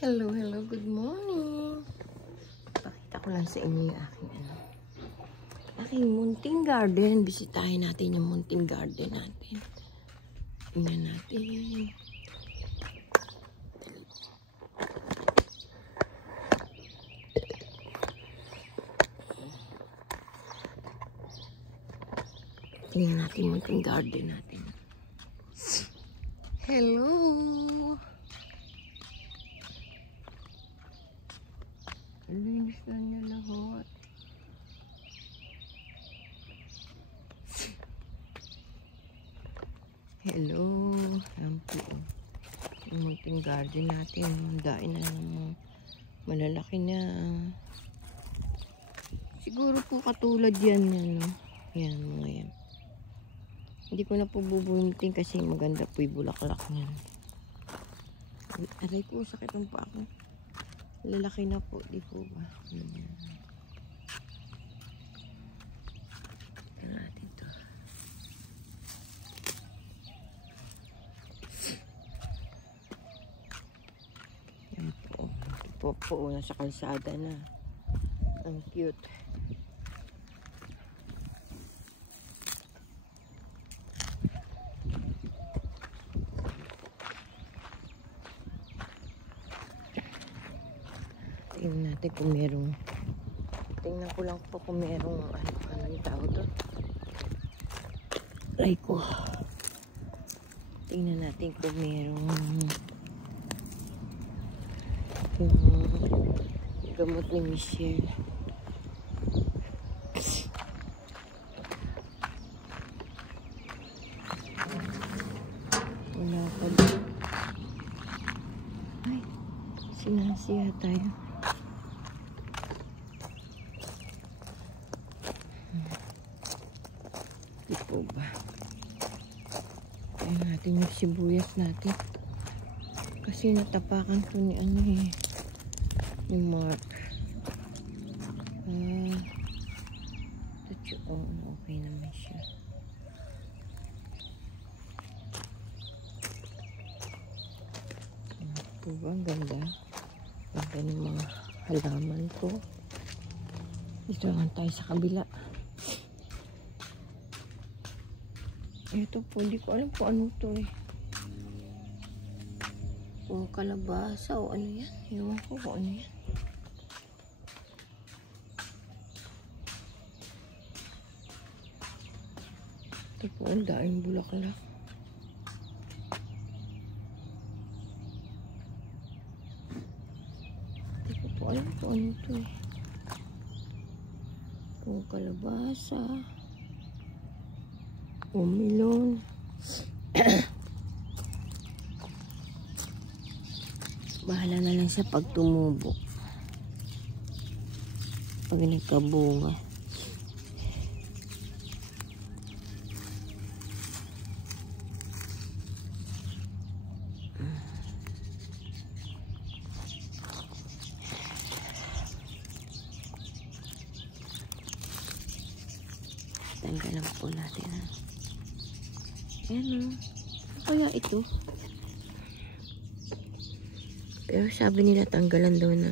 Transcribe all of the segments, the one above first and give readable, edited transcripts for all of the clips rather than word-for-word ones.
Hello, good morning. Pakita ko lang sa inyo yung aking munting garden. Bisitahin natin yung munting garden natin. Tingnan natin. Tingnan natin yung munting garden natin. Hello. Linis na niya lahat. Hello. Ayan po. Yung munting garden natin. Dain na lang. Malalaki na. Siguro po katulad yan. No? Yan mga yan. Hindi ko na po bubunting kasi maganda po yung bulaklak niyan. Aray ko, sakit ang pa ako. Lalaki na po, di po ba? Tignan natin to. Yan po. Ito po, nasa kalsada na. Ang cute. Tingnan natin kung merong, tingnan ko lang po kung merong ano yung tao doon. Aray ko. Tingnan natin kung merong yung gamot ni Michelle. Wala pa doon. Ay, sinasiya tayo. Ito ba? Ayan natin yung sibuyas natin. Kasi natapakan ko ni ano eh. Ni Mark. Okay naman siya. Ito ba? Ang ganda. Ganda ng mga halaman ko. Dito lang tayo sa kabila. Ito po, hindi ko alam po ano to eh. Kung kalabasa o ano yan. Ewan ko kung ano yan. Ito po, ang daing bulaklak. Hindi ko po alam po ano to eh. Kung kalabasa. Melon. Bahala na lang siya pag tumubo. Pag nagkabunga. Tanggalan po natin ha. Ayan o. Ano kaya ito? Pero sabi nila tanggalan daw na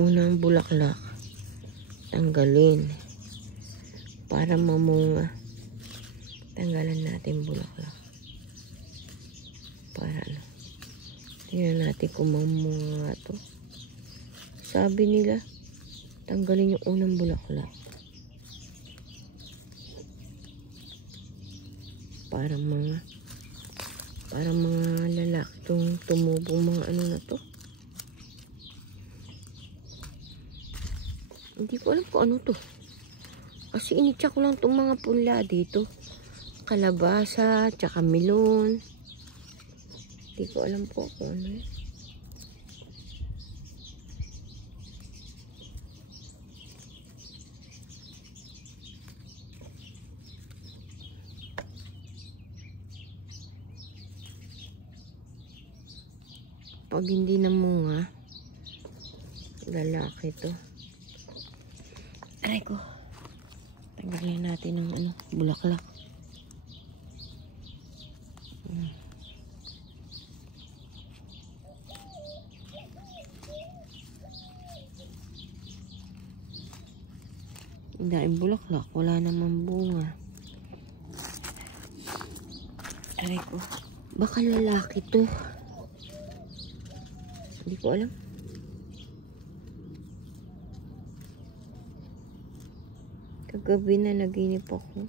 unang bulaklak. Tanggalin. Para mamunga. Tanggalan natin bulaklak. Para ano. Tingnan natin kung mamunga to. Sabi nila tanggalin yung unang bulaklak. Para mga lalaki itong tumubong mga ano na to. Hindi ko alam kung ano to. Kasi initsa ko lang itong mga punla dito. Kalabasa, tsaka melon. Hindi ko alam po kung ano yun. Pag hindi namunga, lalaki to. Aray ko. Tanggalin natin ng ano, bulaklak. Daing bulaklak, wala naman bunga. Aray ko. Baka lalaki to. Hindi ko alam. Kagabi na naginip ako.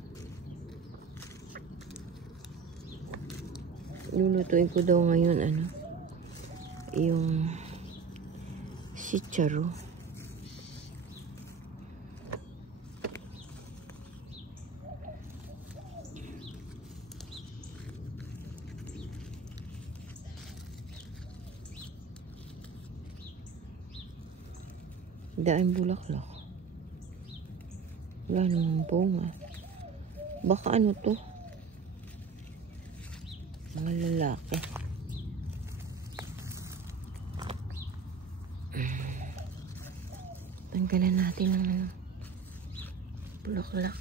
Lulutuin ko daw ngayon yung chicharo. Daing bulaklak. Wala naman bunga. Baka ano to? Mga lalaki. Tanggalan natin ang bulaklak.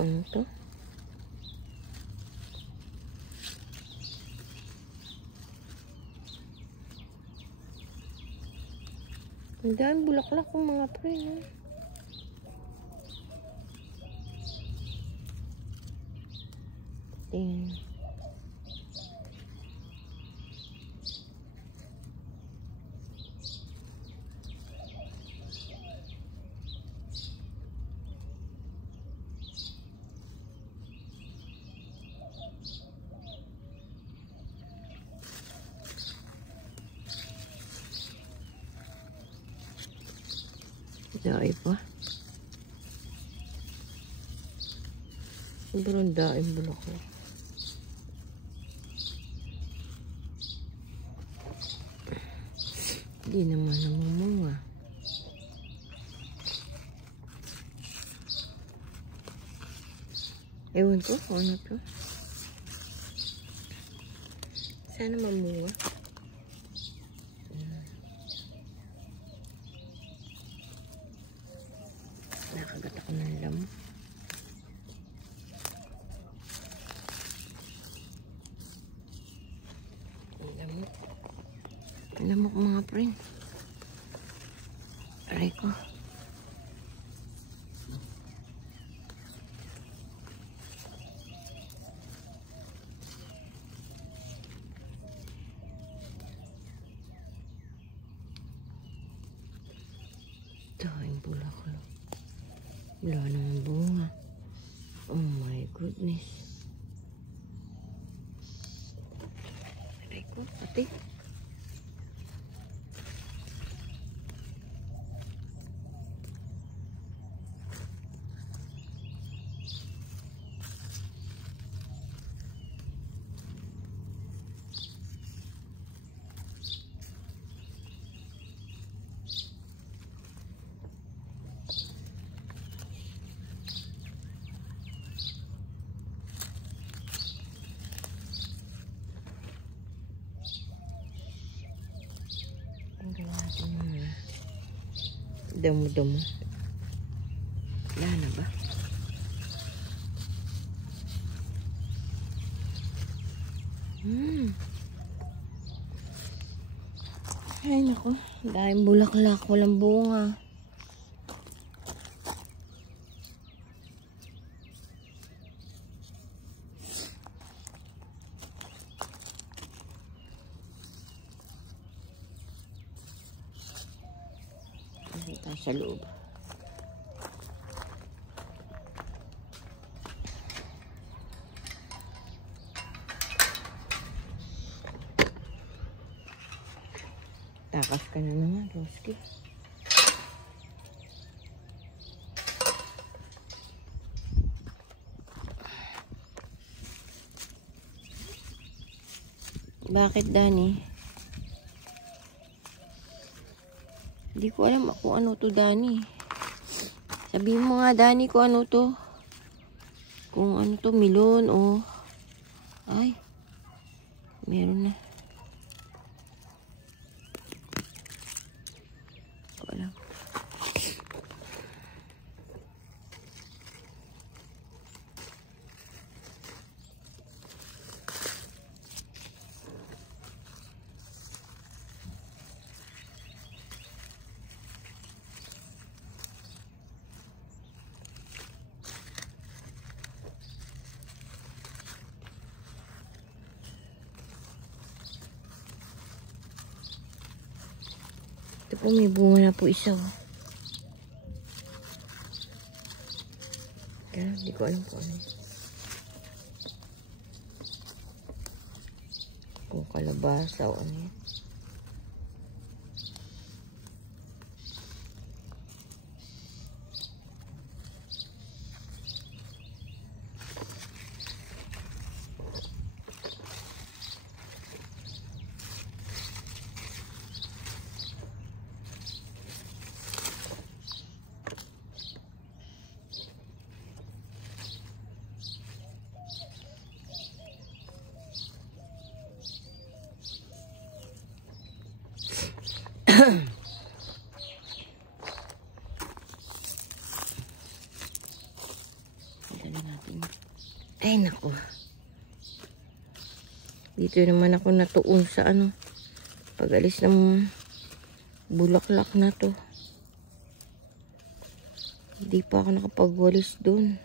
Ano to? Ang daan bulaklak ng mga pre, no? Tingnan. Daing pa. Sobrang daing bulaklak. Hindi naman namumunga. Ewan ko kung ano to. Sana mamunga. Nakagat ako ng lamok. Lamok mga friend. Aray ko. Daing bulaklak. Wala namang bunga. Oh my goodness. Aray ko, pati. Damo-damo. Wala na ba? Ay naku, dahil bulaklak, walang bunga. Tayo sa loob. Takas ka na naman, Roski. Bakit, Dani? Hindi ko alam kung ano to, Dani. Sabihin mo nga, Dani, kung ano to. Kung ano to, melon o... Ay, meron na. Wala. Ito po, may bunga na po isa. Kaya, hindi ko alam po ano. Kung kalabasa o ano yan. Ay, naku. Dito naman ako natuon sa ano. Pag-alis ng bulaklak na to. Hindi pa ako nakapagwalis doon.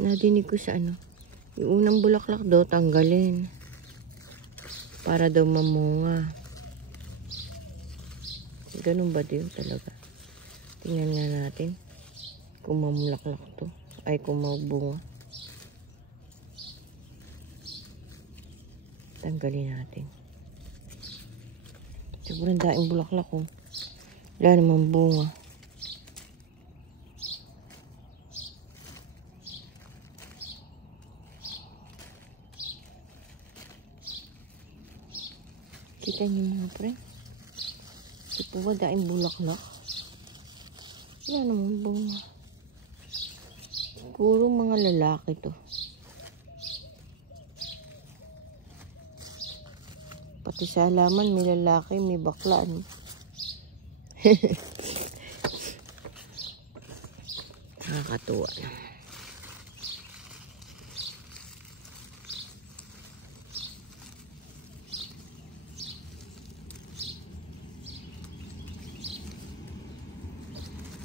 Nadinig ko sa ano. Yung unang bulaklak daw tanggalin. Para daw mamunga. Ganun ba din talaga? Tingnan nga natin. Kung mamulaklak to. Ay, kung mabunga. Tanggalin natin. Sobrang daing bulaklak ko. Wala namang bunga. Kita niyo mga pre. Ito ba daing bulaklak? Wala naman bunga. Siguro mga lalaki to. Pati sa halaman may lalaki, may bakla. No? Nakakatuwa naman.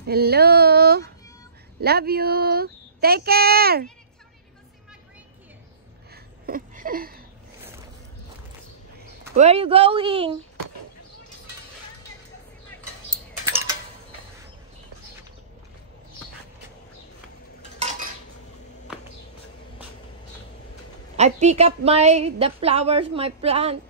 Hello. Love you. Take care. Where are you going? I pick up the flowers, my plant.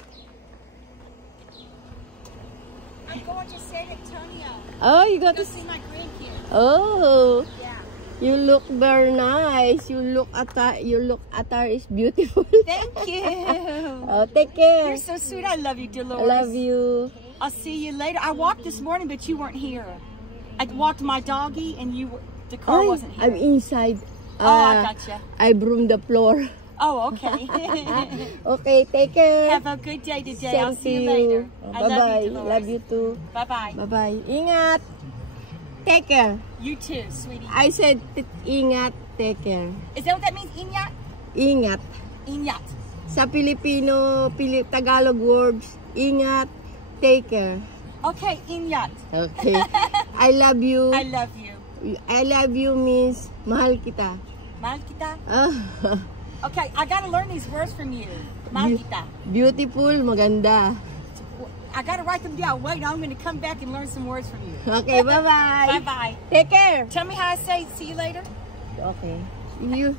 I'm going to San Antonio. Oh, you got to see my grandkids. Oh, Yeah. you look very nice. You look attire is beautiful. Thank you. Oh, take care. You're so sweet. I love you, Dolores. I love you. I'll see you later. I walked this morning, but you weren't here. I walked my doggy, and the car wasn't here. I'm inside. Oh, I gotcha. I broom the floor. Oh, okay. Okay, take care. Have a good day today. I'll Same see to you later. Oh, I bye-bye. love you, Dolores. Love you too. Bye-bye. Bye-bye. Ingat. Take care. You too, sweetie. I said ingat, take care. Is that what that means, Inyat? Ingat. Inyat. Sa Filipino, Tagalog words, ingat, take care. Okay, Inyat. Okay. I love you. I love you. I love you means mahal kita. Mahal kita? Ah, Okay, I gotta learn these words from you. Mahal kita. beautiful, maganda. I gotta write them down. Wait, I'm gonna come back and learn some words from you. Okay, bye-bye. Bye-bye. Take care. Tell me how I say see you later. Okay. You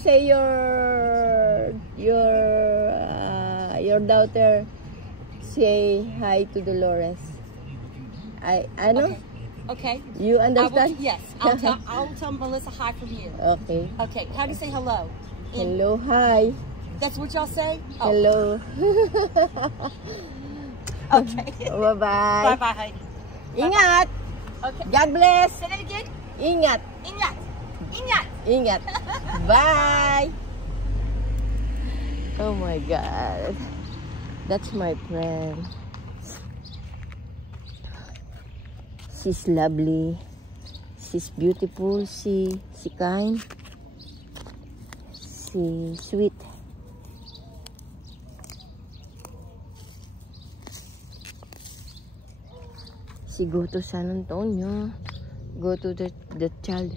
say your daughter say hi to Dolores. Ano? Okay. Okay. You I will, understand? yes. I'll tell Melissa hi from you. Okay. Okay. How do you say hello? Hello, hi. That's what y'all say? Oh. Hello. Okay. Bye-bye. Bye-bye, Heidi. Ingat. Okay. God bless. Say that again. Ingat. Ingat. Ingat. Ingat. Bye. Oh my God. That's my friend. She's lovely. She's beautiful. She kind. She sweet. She go to San Antonio. Go to the child.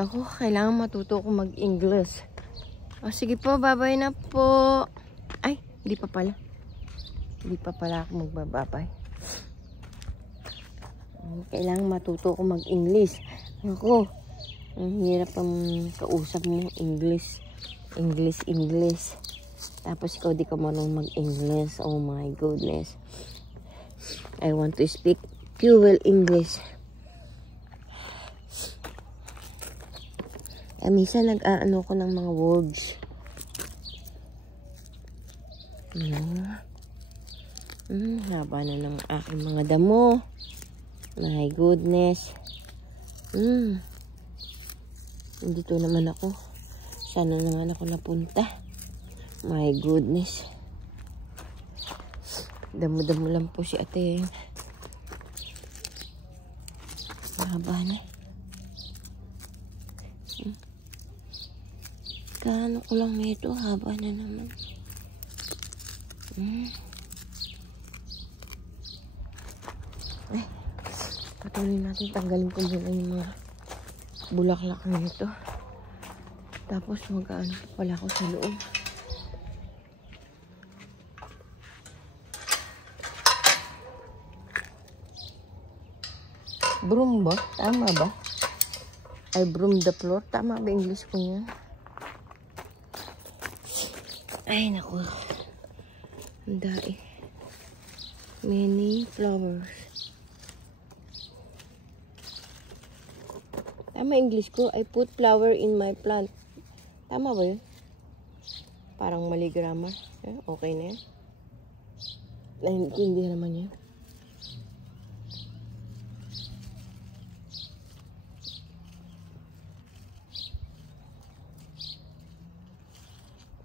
Ako, kailangan matuto ko mag-English. O, sige po, babay na po. Ay, hindi pa pala. Hindi pa pala ako magbababay. Kailangan matuto ko mag-English. Ako, ang hirap ang kausap mo, English. English. Tapos ikaw di ka marunong mag-English. Oh my goodness. I want to speak pure English. Minsan nag-aano ko ng mga words. Haba na ng aking mga damo. My goodness. Dito naman ako. Sana naman ako napunta. My goodness. Damo-damo lang po si ate. Haba na. Kano ko lang nito. Haba na naman. Ay, patuloy natin. Tanggalin ko muna yung mga bulaklak nito. Tapos mag-ano pala ako sa loob. Broom ba? Tama ba? I broom the floor. Tama ba English ko yan? Ay, naku. Ang dai. Many flowers. Tama English ko. I put flower in my plant. Tama ba yun? Parang mali grammar. Okay na yan. Hindi naman yan.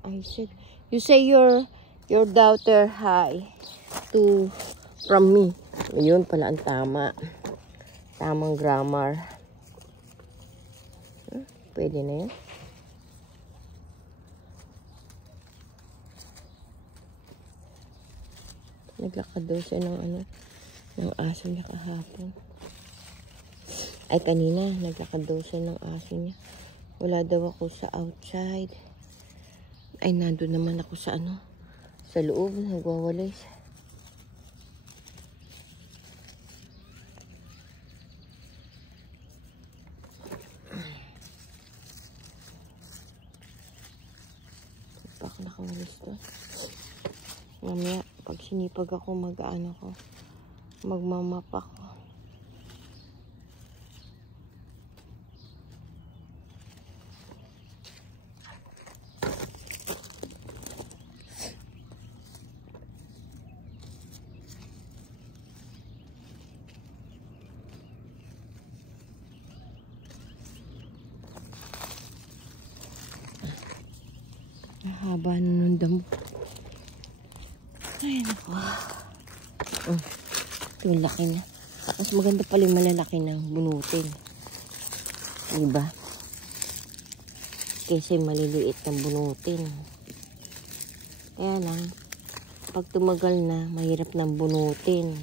I said, you say your daughter hi from me. Yun pala ang tama. Tamang grammar. Pwede na yan. Naglakad daw siya ng aso niya kahapon. Ay, kanina, naglakad daw siya ng aso niya. Wala daw ako sa outside. Ay, nandun naman ako sa sa loob, nagwawalis. Baka nakawalis to. Mamaya, pag sinipag ako, magmamap ako. Haba na ng damo. Ay, naku. Ito yung laki na. Tapos maganda pala yung malalaki ng bunutin. Diba? Kasi maliliit ng bunutin. Kaya lang, pag tumagal na, mahirap ng bunutin.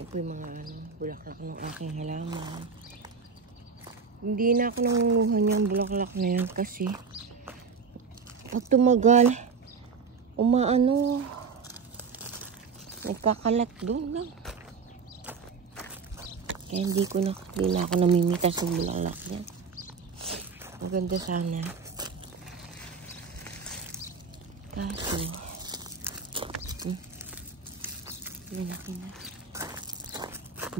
Ito yung mga bulaklak ng aking halaman. Hindi na ako nangunguha niyang bulaklak na yan kasi pag tumagal, nagkakalat doon lang. Kaya hindi na ako namimitas ng bulaklak yan. Maganda sana. Kaso, Lalaki na.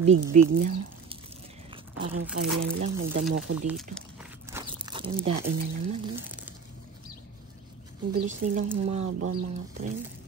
Big na. Parang kailan lang nagdamo ko dito. Yung dain na naman. Ang bilis nilang humaba mga friend.